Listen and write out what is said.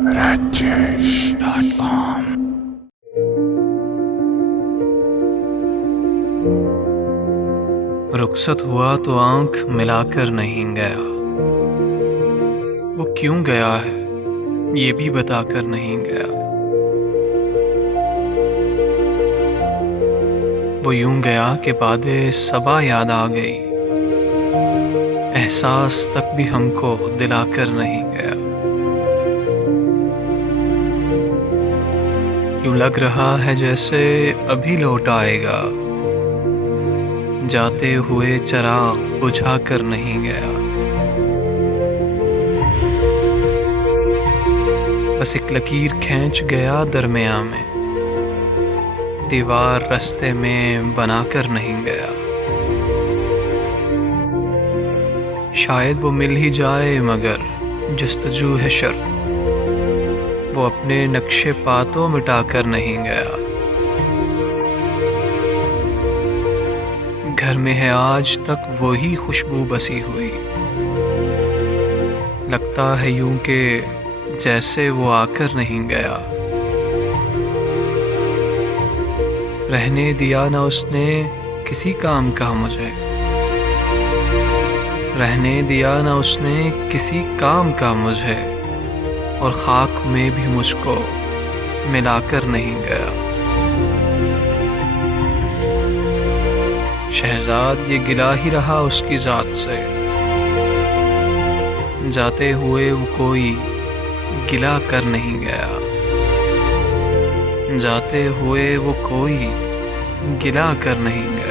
rajesh.com। रुखसत हुआ तो आंख मिलाकर नहीं गया। वो क्यों गया है ये भी बताकर नहीं गया। वो यूं गया कि बादे सबा याद आ गई। एहसास तक भी हमको दिलाकर नहीं गया। यूं लग रहा है जैसे अभी लौट आएगा। जाते हुए चराग बुझा कर नहीं गया। बस एक लकीर खींच गया दरमिया में। दीवार रास्ते में बनाकर नहीं गया। शायद वो मिल ही जाए मगर जुस्तजू है शर्त। वो अपने नक्शे पातों मिटाकर नहीं गया। घर में है आज तक वही खुशबू बसी हुई। लगता है यूं के जैसे वो आकर नहीं गया। रहने दिया ना उसने किसी काम का मुझे। रहने दिया ना उसने किसी काम का मुझे। और खाक में भी मुझको मिलाकर नहीं गया। शहजाद ये गिला ही रहा उसकी जात से। जाते हुए वो कोई गिला कर नहीं गया। जाते हुए वो कोई गिला कर नहीं गया।